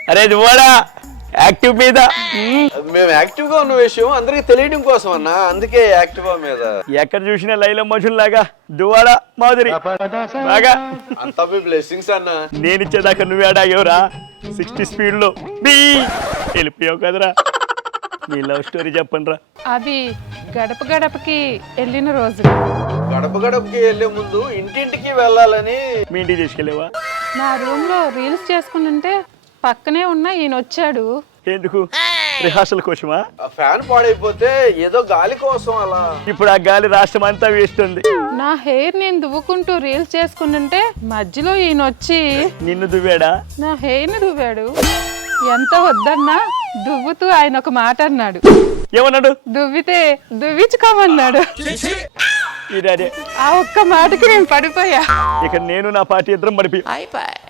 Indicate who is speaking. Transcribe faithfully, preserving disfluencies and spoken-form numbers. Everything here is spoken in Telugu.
Speaker 1: అరే దువ్వాడా యాక్టివ్ మీద
Speaker 2: మేము యాక్టివ్ గా ఉన్న విషయం అందరికి తెలియడం కోసం అన్న, అందుకే యాక్టివ్ మీద.
Speaker 1: ఎక్కడ చూసినా లైల మనుషుల్లాగా దువ్వాడా మాదిరి బాగా
Speaker 2: అంతా మీ బ్లెస్సింగ్స్ అన్న.
Speaker 1: నేను ఇచ్చేదాకా నువ్వే అడాగేవరా సిక్స్టీ స్పీడ్ లో బీ వెళ్ళిపోయావు కదరా. మీ లవ్ స్టోరీ చెప్పండి రా.
Speaker 3: అది గడప గడపకి వెళ్ళిన రోజు.
Speaker 2: గడప గడపకి వెళ్లే ముందు ఇంటింటికి వెళ్ళాలని
Speaker 1: మీ ఇంటికి తీసుకెళ్ళేవా?
Speaker 3: నా రూమ్ లో రీల్స్ చేసుకుంటుంటే పక్కనే ఉన్న ఈయన వచ్చాడు.
Speaker 1: ఎందుకు? రిహార్సల్ కోసమా?
Speaker 2: ఫ్యాన్ పాడైపోతే ఏదో గాలి కోసం అలా.
Speaker 1: ఇప్పుడు ఆ గాలి రాష్ట్రం అంతా వేస్తుంది.
Speaker 3: నా హెయిర్ నేను దువ్వుకుంటూ రీల్స్ చేసుకుంటుంటే మధ్యలో ఈయన వచ్చి
Speaker 1: నిన్ను దువ్వాడా?
Speaker 3: నా హెయిర్ ని దువ్వాడు. ఎంత వద్దన్నా దువ్వుతూ ఆయన ఒక మాట అన్నాడు.
Speaker 1: ఏమన్నాడు?
Speaker 3: దువ్వితే దువ్వించుకోమన్నాడు.
Speaker 1: ఇదే
Speaker 3: ఆ ఒక్క మాటకి నేను పడిపోయా.
Speaker 1: ఇక నేను నా పార్టీ ఇద్దరం పడిపోయి